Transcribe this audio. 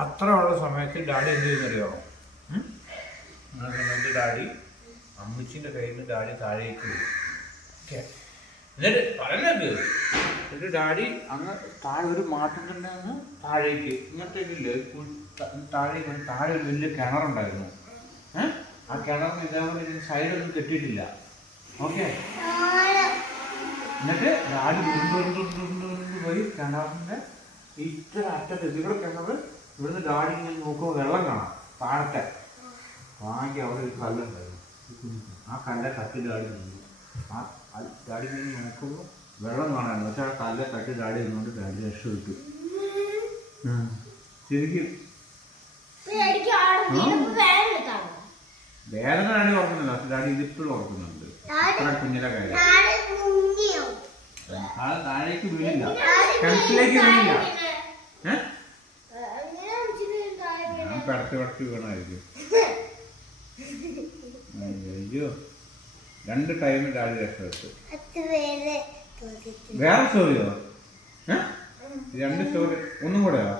അത്ര ഉള്ള സമയത്ത് ഡാഡി എന്ത് ചെയ്യുന്നറിയോ സമയത്ത് ഡാഡി അമ്മച്ചിന്റെ കയ്യിൽ നിന്ന് ഡാഡി താഴേക്ക് എന്നിട്ട് പറയുന്നത് എന്നിട്ട് ഡാഡി അങ്ങ് താഴെ ഒരു മാറ്റം തന്നെ അങ്ങ് താഴേക്ക് ഇങ്ങനത്തെ ത- താഴെ താഴെ ഒരു വലിയ കിണറുണ്ടായിരുന്നു ഏഹ് ആ കിണറിന് ഇതേപോലെ സൈഡൊന്നും കെട്ടിയിട്ടില്ല ഓക്കെ എന്നിട്ട് ഡാഡി പോയി കിണറിന്റെ ഇത്ര അറ്റത്ത് ഇവിടെ കിണർ ഇവിടുന്ന് ഡാഡി ഇങ്ങനെ നോക്കുമ്പോൾ വെള്ളം കാണാം താഴത്തെ. വാങ്ങി അവിടെ ഒരു കല്ലുണ്ടായിരുന്നു ആ കല്ലെ തട്ടി ഡാഡി നിന്നു. ആ ഡാഡി ഇങ്ങനെ നോക്കുമ്പോൾ വെള്ളം കാണാൻ പക്ഷെ ആ കല്ലെ തട്ടി ഡാഡി നിന്നുകൊണ്ട് ഡാഡി രക്ഷപ്പെട്ടു. ശരിക്കും വേദന ഡാഡി ഓർക്കുന്നില്ല പക്ഷെ ഡാഡി ഇതിപ്പോഴും ഓർക്കുന്നുണ്ട് കുഞ്ഞിലെ കാര്യം. ആ താഴേക്ക് വീണില്ല. കിണറ്റിലേക്ക് വീണില്ല. ഏഹ് പടത്ത് പടത്ത് വീണായിരിക്കും. അയ്യോ. രണ്ട് ടൈം ഡാഡി രക്ഷപ്പെട്ടു വേറെ സ്റ്റോറിയോ രണ്ട് സ്റ്റോറി ഒന്നും കൂടെയോ?